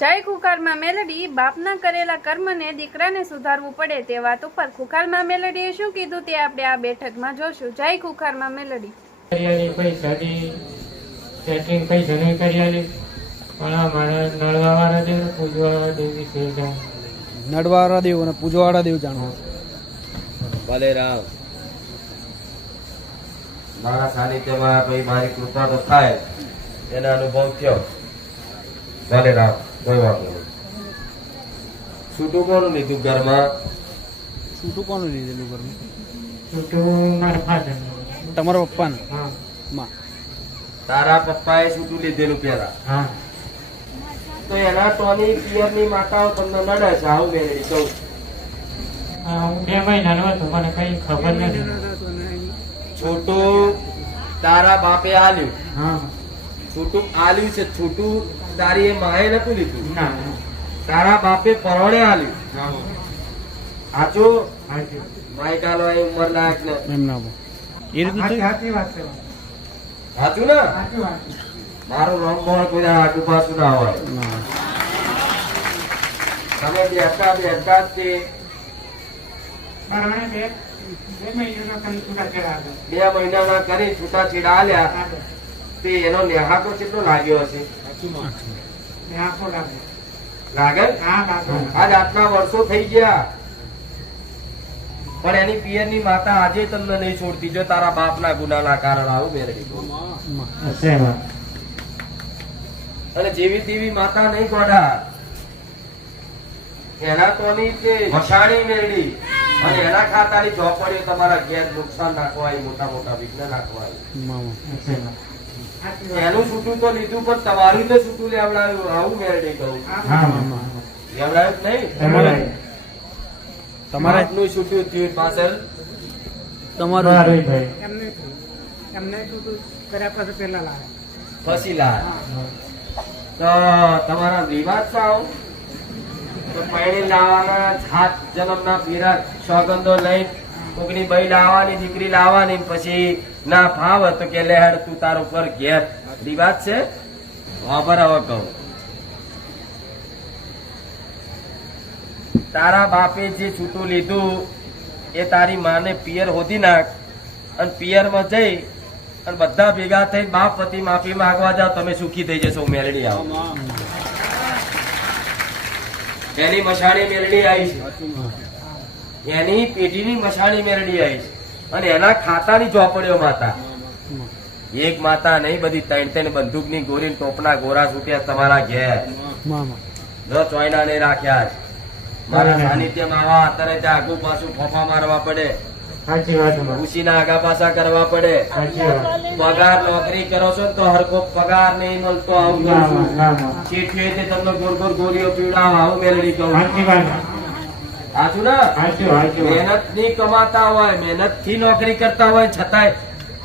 જય ખુખારમાં મેલડી બાપના કરેલા કર્મને દીકરાને સુધારવું પડે તે વાત ઉપર ખુખારમાં મેલડીએ શું કીધું તે આપણે આ બેઠકમાં જોશું. જય ખુખારમાં મેલડી. સેટિંગ પૈસા નહીં કરી પણ અમારે નળવાવાળા દેવ પૂજવાવાળા દેવ વિશે નડવાવાળા દેવ અને પૂજવાવાળા દેવ જાણો. ભલે રામ. મારા સાનિધ્યમાં ભાઈ મારી કૃપા તો થાય એનો અનુભવ થયો. ભલે રામ, કોઈ વાંધો નહીં. છૂટું કોનું લીધું ઘરમાં? છૂટું કોનું લીધેલું ઘરમાં? છૂટું મારા ફાધર. તમારા પપ્પાને? હા. માં તારા પપ્પાએ છૂટું લીધેલું પેલા? હા. તો એના તોની પિયરની માતાઓ તમને નડે છે આવું મેં કહું. હું 2 મહિનાનો હતો, મને કઈ ખબર નથી. છૂટું તારા બાપે આલ્યું? હા. છૂટું આલ્યું છે. છૂટું તારી એ માએ નતું લીધું? ના. તારા બાપે પરોણે આલ્યું? સાચું? માયકાનો એ ઉંમર લાયક ને એમ ના બોલ. એ રીતનું સાચી વાત છે. સાચું ને? સાચી વાત. મારું નામ બોલ કોઈ આગુ પાછું ના હોય. તમે બેસતા તે મારા 2 મહિનાનો કંઈ છૂટા છેડા હતા. 2 મહિનાના કરી છૂટાછેડા આલ્યા તે એનો નેહાકો કેટલો લાગ્યો હશે? ને આખો લાગે. લાગે? હા, લાગે. આજ આટલા વર્ષો થઈ ગયા પણ એની પિયરની માતા આજે તમને નહીં છોડતી. જો તારા બાપના ગુનાના કારણ આવું મેળવી. અને જેવી તેવી માતા નહીં ગોડા. એના તોની તે મશાણી મેળવી અને એના ખાતાની ચોપડીઓ તમારા ઘેર નુકસાન નાખવાય, મોટા મોટા વિઘ્ન નાખવાય. એનું છૂટું તો લીધું પણ તમારું તો છૂટું લેવડાવ્યું આવું મેળવી કહું. લેવડાવ્યું જ નહીં. તમારે આટલું છૂટું થયું પાછળ તમારું એમને છૂટું કર્યા પછી પેલા લાવે. પછી લાય. તો તમારા રિવાજ સાવ તો પૈણી લાવવાના, હાથ જન્મના પીરા સોગંદો લઈ કોકની બઈ લાવવાની, દીકરી લાવવાની, પછી ના ફાવ તો કે લેહડ તું તાર ઉપર ઘેર. રિવાજ છે. વાપર હવે કહું. તારા બાપે જે છૂટું લીધું એ તારી માને પિયર હોધી નાખ અને પિયરમાં જઈ અને બધા ભેગા થઈ બાપ પતિ માફી માંગવા જાવ. તમે સુખી થઈ જશો. મેલડી આવો. એની મશાણી મેલડી આવી છે. એની પેઢીની મશાણી મેલડી આવી છે અને એના ખાતાની ચોપડીઓ માતા. એક માતા નહીં, બધી 3 બંદૂકની ગોરી ટોપના ગોરા છૂટ્યા તમારા ઘેર. જો ચોયના નહીં રાખ્યા છે. મારા સાનિધ્યમાં આવા અત્યારે ત્યાં આગુ પાછું ફોફા મારવા પડે, ખુશીના આગા પાછા કરવા પડે. પગાર નોકરી કરો છો તો હરકો પગાર નહીં મળતો આવું કરું છું. ચીઠીએ તે તમને ગોળ ગોળીઓ પીવડાવ આવું મેળવી કહું. સાચું ને? મહેનત ની કમાતા હોય, મહેનત થી નોકરી કરતા હોય છતાંય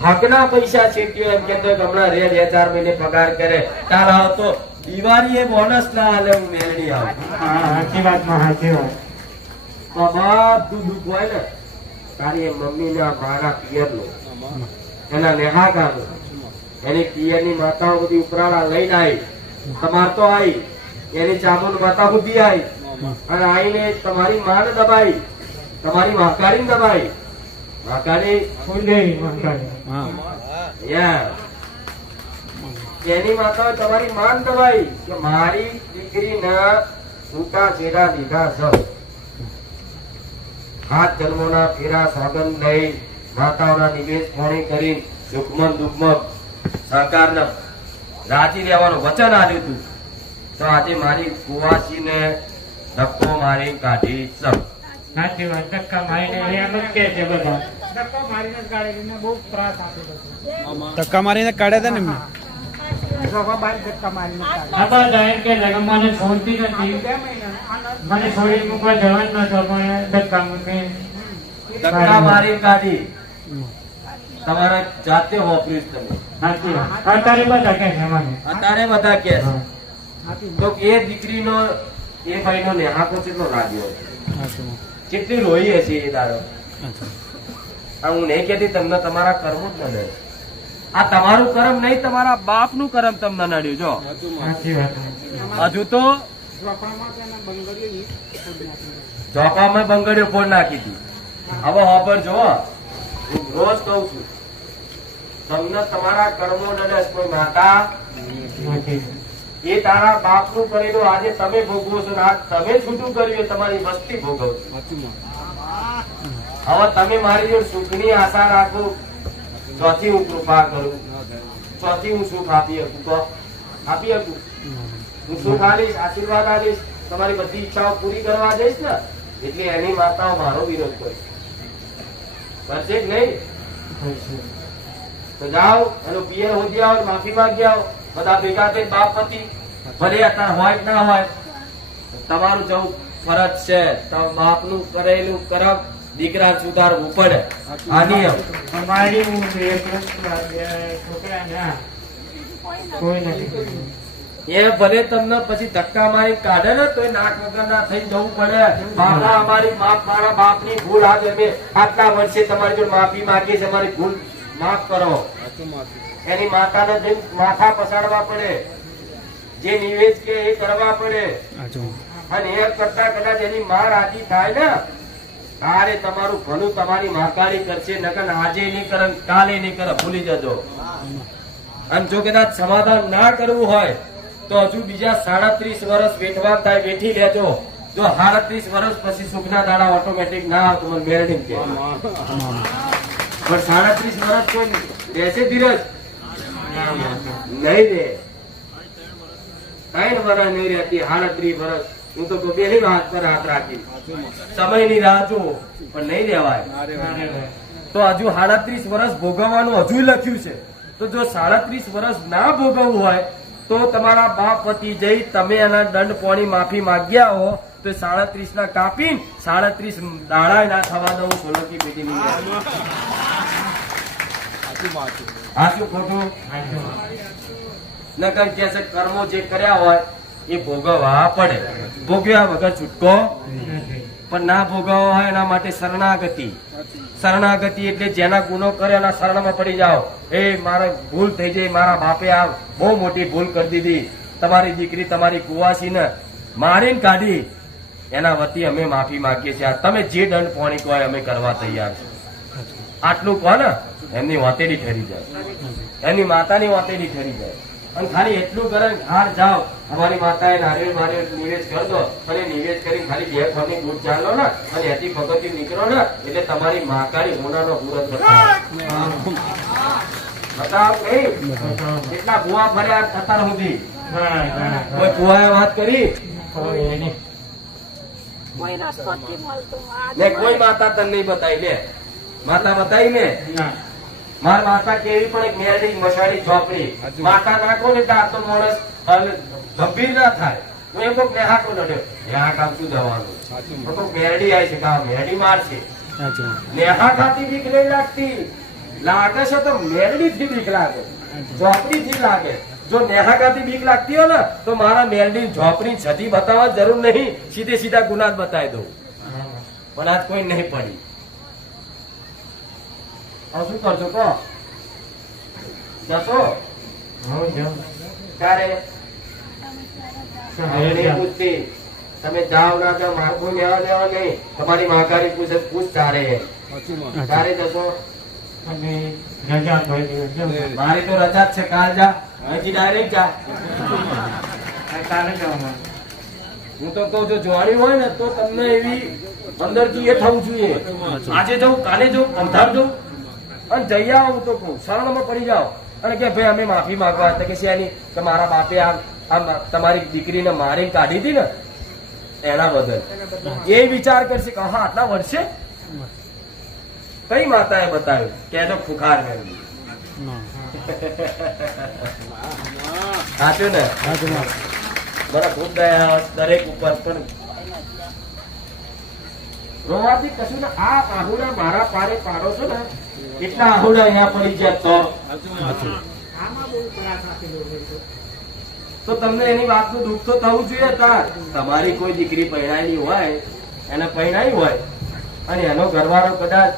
હકના પૈસા ચીઠીઓ એમ કેતો હમણાં 2-4 મહિને પગાર કરે કાલ આવો તો દિવાળી એ બોનસ ના હાલે. હું મેળવી આવું. તો બધું દુઃખ હોય ને તારી મમ્મી ના મારા પિયર નું, એના નેહાકાનું, એની પિયરની માતાઓ બધી ઉપરાળા લઈને આવી. તમાર તો આવી એની ચામુન માતા બુદ્ધિ આવી અને આવીને તમારી માને દબાઈ, તમારી વાંકાળી દબાઈ. વાંકાળી એની માતા તમારી માન દબાઈ કે મારી દીકરીના છૂટા છેડા દીધા છે. હાથ જન્મોના ફેરા સોગંદ લઈ માતાઓના નિવેશ પોણી કરી સુખમન દુઃખમન સહકારના રાજી રહેવાનું વચન આપ્યું હતું. તો આજે મારી કુવાસીને ધક્કો મારી કાઢી સબ. સાચી વાત. ધક્કા મારીને એમ જ કે છે બધા. ધક્કો મારીને જ કાઢીને બહુ ત્રાસ આપેલો છે. ધક્કા મારીને કાઢ્યા હતા ને એમને. મને છોડતી નથી. મને છોડી મૂકવા જવા જ નતો પણ ધક્કા મૂકી ધક્કા મારી કાઢી. તમારા જાતે વાપર્યું તમે. અત્યારે બધા કે છે મને. અત્યારે બધા કે છે. તો એ દીકરીનો એ ભાઈનો નેહાકો કેટલો લાગ્યો, કેટલી રોઈ હશે એ દાડો. હું નહીં કેતી તમને તમારા કર્મ જ નડે. આ તમારું કર્મ નહીં, તમારા બાપ નું કર્મ તમને નડ્યું. જો હજુ તો ચોપામાં બંગડીઓ ફોડ નાખી હતી. હવે હોપર જો હું રોજ કહું છું તમને તમારા કર્મો નડે કોઈ માતા એ તારા બાપનું કરેલું આજે તમે ભોગવો છો ને આજ તમે છૂટું કર્યું એ તમારી વસ્તી ભોગવશો. હવે તમે મારી જોડે સુખની આશા રાખો, ચોથી હું કૃપા કરું, ચોથી હું સુખ આપી શકું તો આપી શકું. હું સુખ આલીશ, આશીર્વાદ આલીશ, તમારી બધી ઈચ્છાઓ પૂરી કરવા જઈશ ને એટલે એની માતાઓ મારો વિરોધ કરશે. કરશે જ નહીં તો જાઓ એનો પિયર હોદી આવો, માફી માંગી આવો, બધા ભેગા થઈને બાપ પતિ ભલે અત્યારે હોય કે ના હોય તમારું જવું ફરજ છે. બાપનું કરેલું કરમ દીકરા સુધારવું પડે. આ નિયમ અમારી હું એક છોકરા ના કોઈ નથી. એ ભલે તમને પછી ધક્કા મારી કાઢે ને તો નાક વગર ના થઈ જવું પડે. બાપા અમારી મારા બાપની ભૂલ આજે અમે આટલા વર્ષે તમારી જોડે માફી માંગી છે, અમારી ભૂલ માફ કરો. એની માતાને જઈને માથા પસાડવા પડે, જે નિવેદ કે એ કરવા પડે. અને એ કરતા કદાચ એની માં રાજી થાય ને તારે તમારું ભલું તમારી માકાળી કરશે. નકર આજે નહીં કરે કાલે નહીં કરે, ભૂલી જજો. અને જો કદાચ સમાધાન ના કરવું હોય તો હજુ બીજા 37 વર્ષ વેઠવા થાય, વેઠી લેજો. જો 37 વર્ષ પછી સુખના દાડા ઓટોમેટિક ના આવે તો મને મેળવી કે પણ 37 વર્ષ કોઈ રહેશે ધીરજ નહીં રે. 3 વર્ષ નહીં રહેતી, 37 વર્ષ. હું તો બેની વાત પર હાથ રાખી સમયની રાહ જુઓ પણ નહીં રહેવાય. તો હજુ 37 વર્ષ ભોગવવાનું હજુ લખ્યું છે. તો જો 37 વર્ષ ના ભોગવવું હોય તો તમારા બાપ વતી જઈ તમે એના દંડ પોણી માફી માંગ્યા હો તો 37 ના કાપી 37 દાડા ના થવા દઉં. સોલંકી પેટીની હાચું ખોટું નકર કે છે કર્મો જે કર્યા હોય એ ભોગવવા પડે. ભોગવ્યા વગર છૂટકો પણ ના ભોગવવા હોય એના માટે શરણાગતિ. શરણાગતિ એટલે જેના ગુનો કરે એના શરણમાં પડી જાઓ. એ મારે ભૂલ થઈ જાય, મારા બાપે આ બહુ મોટી ભૂલ કરી દીધી, તમારી દીકરી તમારી કુવાસીને મારીને કાઢી, એના વતી અમે માફી માંગીએ છીએ. તમે જે દંડ પોણી કહો અમે કરવા તૈયાર છે. આટલું કહો ને એમની વાતેડી ઠરી જાય, એની માતાની વાતેડી ઠરી જાય. અને ખાલી એટલું કરે ઘર જાઓ અમારી માતાએ નારિયેળ મારિયેળ નિવેદ કરી દો અને નિવેદ કરી ખાલી 2 ખોની દૂધ ચાલો ને અને એથી ભગવતી નીકળો ને એટલે તમારી માકાળી હોનાનો મુહૂર્ત બતાવ નહીં. કેટલા ભુવા ફર્યા અત્યાર સુધી, કોઈ ભુવાએ વાત કરી ને કોઈ માતા તને નહીં બતાવી. લે માતા બતાવી ને માર માતા કેવી પણ એક મેરડી મસાડી ચોપડી માતા નાખો ને તો આ તો માણસ ગંભીર ના થાય. હું એમ કોઈ નેહાકો નડ્યો નેહા કામ શું જવાનું મેરડી આવી છે કામ મેરડી મારશે. નેહા ખાતી બીક નહીં લાગતી, લાગે છે તો મેરડી થી બીક લાગે, ચોપડી થી લાગે. જો નેહા ખાતી બીક લાગતી હોય ને તો મારા મેરડી ઝોપડી છતી બતાવવા જરૂર નહીં, સીધે સીધા ગુનાહ બતાવી દઉં. પણ આજ કોઈ નહીં પડી. શું કરશો કહો? જશો ક્યારે? પૂછતી તમે જાઓ ના જાઓ માર્ગો લેવા દેવા નહીં. તમારી માકારી પૂછે પૂછ તારે ક્યારે જશો? મારી તો રજા જ છે, કાલ જા. અહીંથી ડાયરેક્ટ જા. હું તો કહું જો જોવાની હોય ને તો તમને એવી અંદરથી એ થવું જોઈએ. આજે જવું, કાલે જવું, અંધાર જવું અને જઈ આવો. હું તો કહું શરણમાં પડી જાઓ અને કે ભાઈ અમે માફી માંગવા કે શેની કે મારા બાપે આમ તમારી દીકરીને મારીને કાઢી હતી ને એના બદલ એ વિચાર કરશે કે હા આટલા વર્ષે કઈ માતાએ બતાવ્યું કેજો ખુખાર મેળવી. સાચું ને? બરાબર. ખૂબ દયા દરેક ઉપર પણ રોવાથી કશું ને આ આહુડા મારા પારે પાડો છો ને એટલા આહુડા અહીંયા પડી જાય તો તમને એની વાતનું દુઃખ તો થવું જોઈએ. તમારી કોઈ દીકરી પરણાયેલી હોય એને પરણાઈ હોય અને એનો ઘરવાળો કદાચ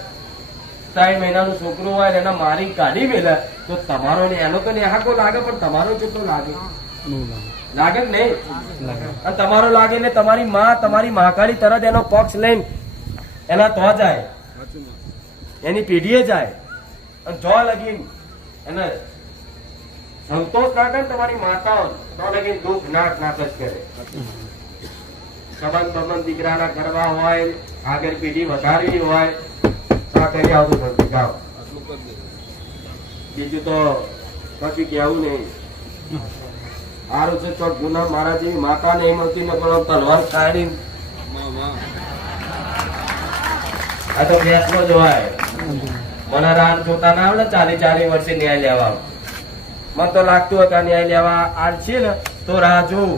3 મહિનાનું છોકરું હોય એને મારી કાઢી મેલે તો તમારો એનો તો નેહાકો લાગે પણ તમારો કેટલો લાગે? લાગે કે નહીં? અને તમારો લાગે એટલે તમારી માં તમારી મહાકાળી તરત એનો પક્ષ લઈને એના તો જાય, એની પેઢીએ જાય અને જો લગીન એને સંતોષ ના કરે ને તમારી માતાઓ તો લગીન દુઃખ નાક નાક જ કરે. સંબંધ દીકરાના કરવા હોય, આગળ પેઢી વધારવી હોય તો આ કરી આવતું ભક્તિ ગાવ. બીજું તો પછી કેવું નહીં. સારું છે તો ગુના મારા જેવી માતા નહીં મળતી ને પણ તલવાર કાઢી આ તો બેસનો જોવાય. મને રાત જોતા ના આવડે 40 વર્ષે ન્યાય લેવા. મને તો લાગતું હોય કે આ ન્યાય લેવા આજ છે ને તો રાહ જોઉં,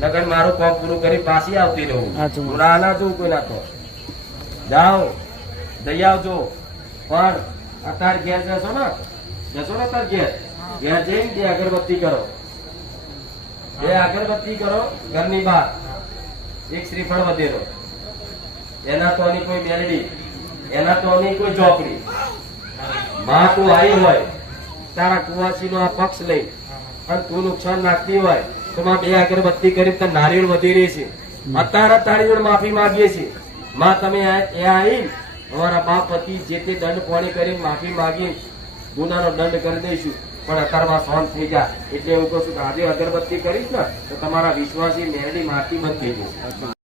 નગર મારું કામ પૂરું કરી પાછી આવતી રહું. હું રાહ ના જોઉં કોઈ ના તો જાઓ જઈ આવજો. પણ અત્યારે ઘેર જશો ને અત્યારે ઘેર જઈને 2 અગરબત્તી કરો, 2 અગરબત્તી કરો ઘરની બહાર, 1 શ્રીફળ વધેરો, એના તો કોઈ મેલડી, એના તો કોઈ ચોપડી. માં તું આવી હોય તારા કુવાસી નો આ પક્ષ લઈ અને તું નુકસાન નાખતી હોય તો માં 2 અગરબત્તી કરી નારિયેળ વધી રહી છે. અત્યારે તારી જોડે માફી માંગીએ છીએ. માં તમે એ આવી અમારા બાપ પતિ જે તે દંડ પોણી કરીને માફી માંગી ગુનાનો દંડ કરી દઈશું, પણ અત્યારમાં શાંત થઈ જાય. એટલે એવું કહું છું કે આજે અગરબત્તી કરીશ ને તો તમારા વિશ્વાસી મેરડી માટી બંધ થઈ જશે.